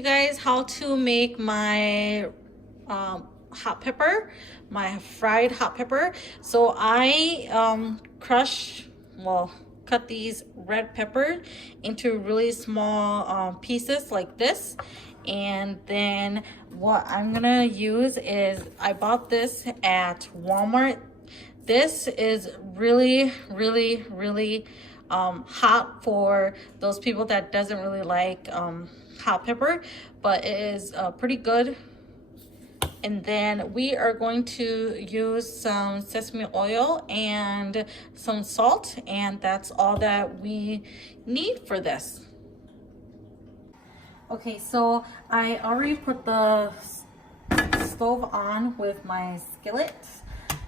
you guys how to make my hot pepper, my fried hot pepper. So I cut these red pepper into really small pieces like this. And then what I'm gonna use is, I bought this at Walmart. This is really, really, really hot for those people that doesn't really like hot pepper, but it is pretty good. And then we are going to use some sesame oil and some salt, and that's all that we need for this. Okay, so I already put the stove on with my skillet.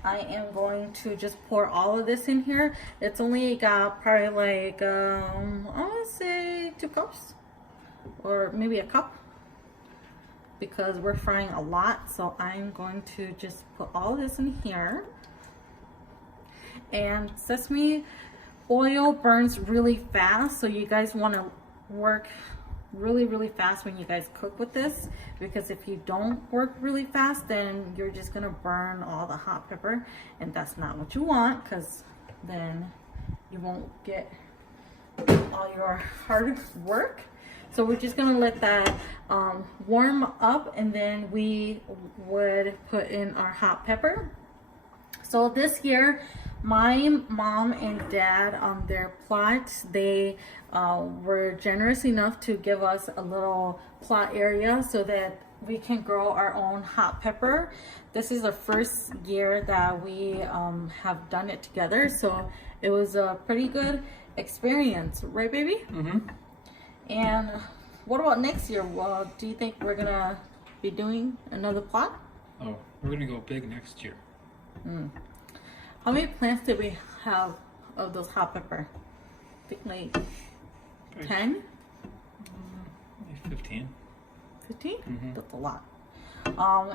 I am going to just pour all of this in here. It's only got probably like I would say 2 cups or maybe a cup, because we're frying a lot. So I'm going to just put all this in here. And sesame oil burns really fast, so you guys want to work really fast when you guys cook with this, because if you don't work really fast, then you're just gonna burn all the hot pepper, and that's not what you want, because then you won't get all your hard work. So we're just gonna let that warm up, and then we would put in our hot pepper. So this year, my mom and dad on their plot, they were generous enough to give us a little plot area so that we can grow our own hot pepper. This is the first year that we have done it together, so it was a pretty good experience, right, baby? Mm-hmm. And what about next year? Well, do you think we're gonna be doing another plot? Oh, we're gonna go big next year. How many plants did we have of those hot pepper? I think like 10? Maybe 15. 15? Mhm. That's a lot.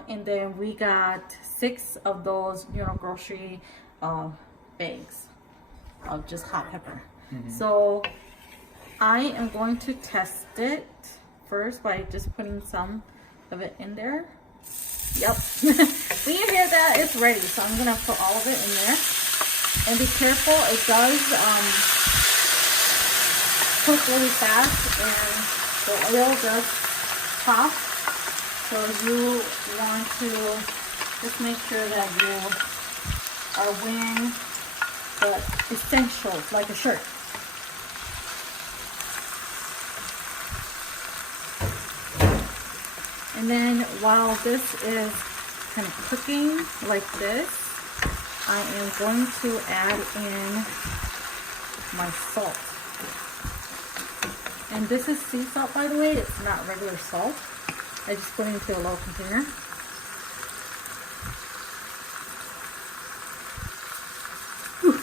And then we got 6 of those, grocery bags of just hot pepper. So I am going to test it first by just putting some of it in there. Yep. When you hear that, it's ready. So I'm gonna put all of it in there. And be careful, it does cook really fast, and the oil does pop. So you want to just make sure that you are wearing the essentials, like a shirt. And then while this is kind of cooking like this, I am going to add in my salt. And this is sea salt, by the way. It's not regular salt. I just put it into a little container. Whew.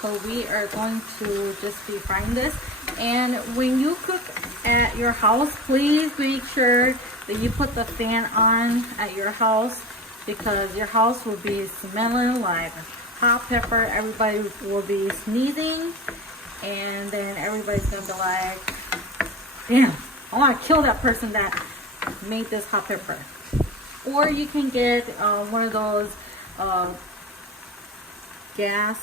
So we are going to just be frying this. And when you cook at your house, please make sure that you put the fan on at your house, because your house will be smelling like hot pepper. Everybody will be sneezing, and then everybody's gonna be like, damn, I want to kill that person that made this hot pepper. Or you can get one of those gas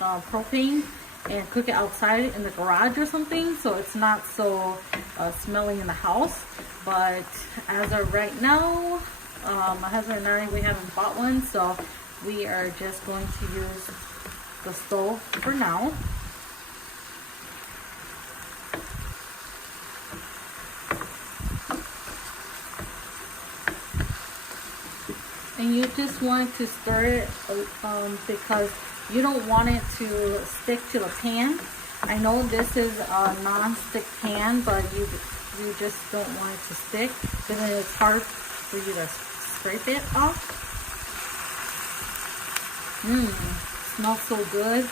propane and cook it outside in the garage or something, so it's not so smelly in the house. But as of right now, my husband and I, we haven't bought one, so we are just going to use the stove for now. And you just want to stir it because you don't want it to stick to the pan. I know this is a non-stick pan, but you just don't want it to stick, because then it's hard for you to scrape it off. Smells so good.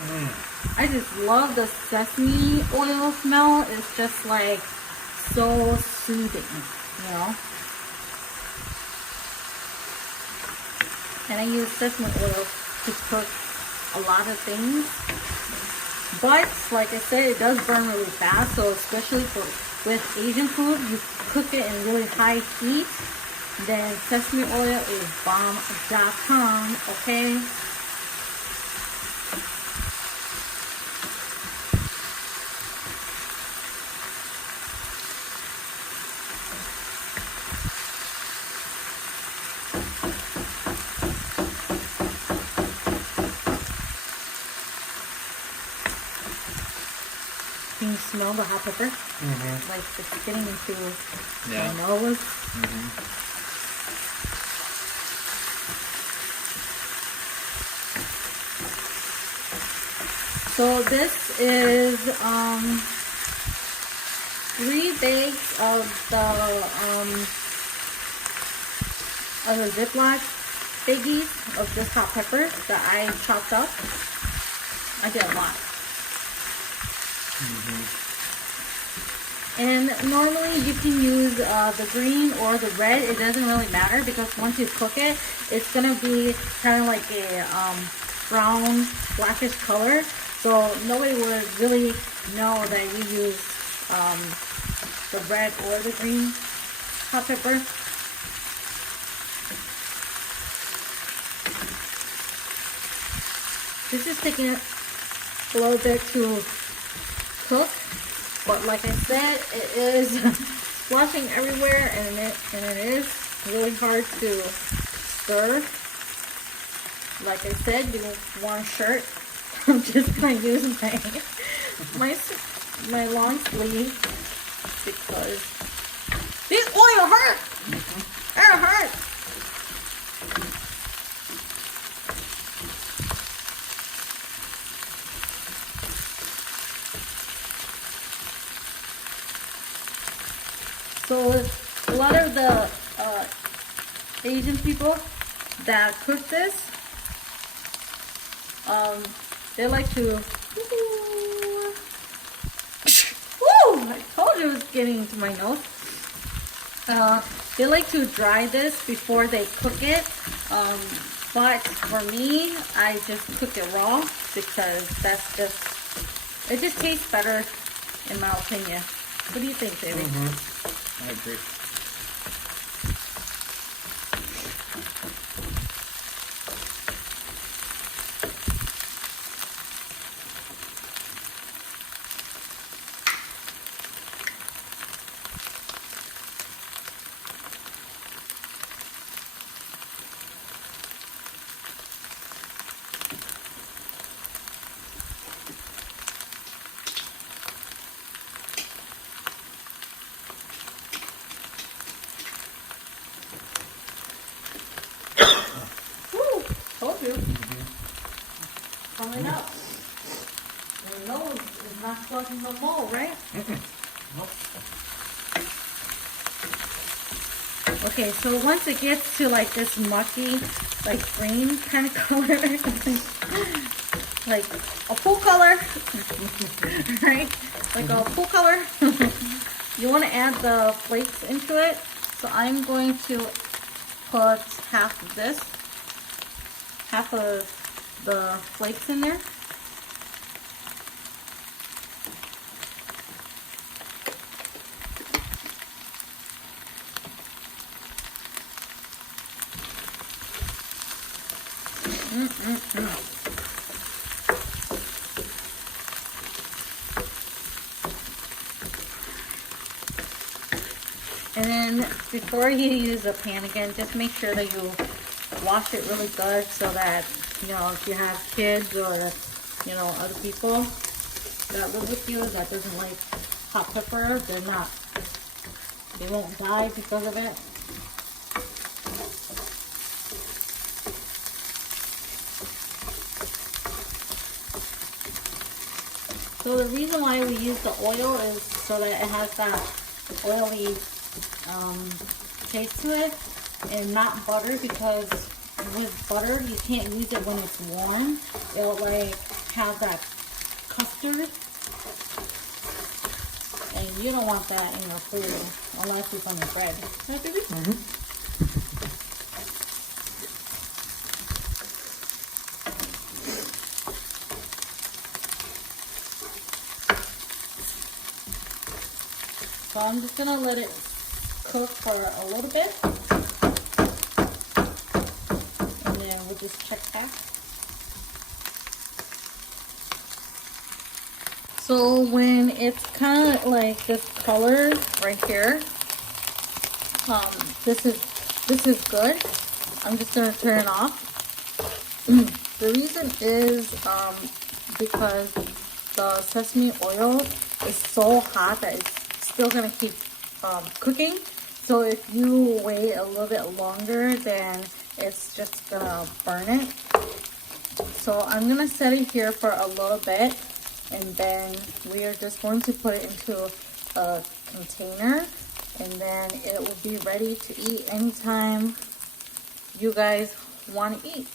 I just love the sesame oil smell. It's just like so soothing, you know. And I use sesame oil to cook a lot of things. But like I said, it does burn really fast. So especially with Asian food, you cook it in really high heat, then sesame oil is bomb.com, okay? Can you smell the hot pepper? Mm-hmm. Like it's getting into Yeah. my nose. Mm-hmm. So this is 3 bags of the Ziploc baggies of just hot peppers that I chopped up. I did a lot. And normally you can use the green or the red. It doesn't really matter because once you cook it, it's gonna be kind of like a brown, blackish color. So nobody would really know that you use the red or the green hot pepper. This is taking a little bit to cook, but like I said, it is splashing everywhere, and it is really hard to stir. Like I said, you want a shirt. I'm just gonna use my long sleeve because this oil hurt. It hurts. So a lot of the Asian people that cook this, they like to, woo, I told you it was getting into my nose. They like to dry this before they cook it, but for me, I just cook it raw because it just tastes better in my opinion. What do you think, baby? I agree. Woo, told you. Coming up. Your nose is not flushing no more, right? Okay, so once it gets to like this mucky, like green kind of color, like a pool color, right? Like a pool color, you want to add the flakes into it. So I'm going to put half of this, half of the flakes in there. And then before you use the pan again, just make sure that you wash it really good so that, you know, if you have kids or, you know, other people that live with you that doesn't like hot pepper, they won't die because of it. So the reason why we use the oil is so that it has that oily taste to it, and not butter, because with butter you can't use it when it's warm. It'll like have that custard, and you don't want that in your food unless it's on your bread. Right, baby? So I'm just gonna let it cook for a little bit. And then we'll just check back. So when it's kind of like this color right here, this is good. I'm just gonna turn it off. The reason is because the sesame oil is so hot that it's still gonna keep cooking. So if you wait a little bit longer, then it's just gonna burn it. So I'm gonna set it here for a little bit, and then we are just going to put it into a container, and then it will be ready to eat anytime you guys want to eat.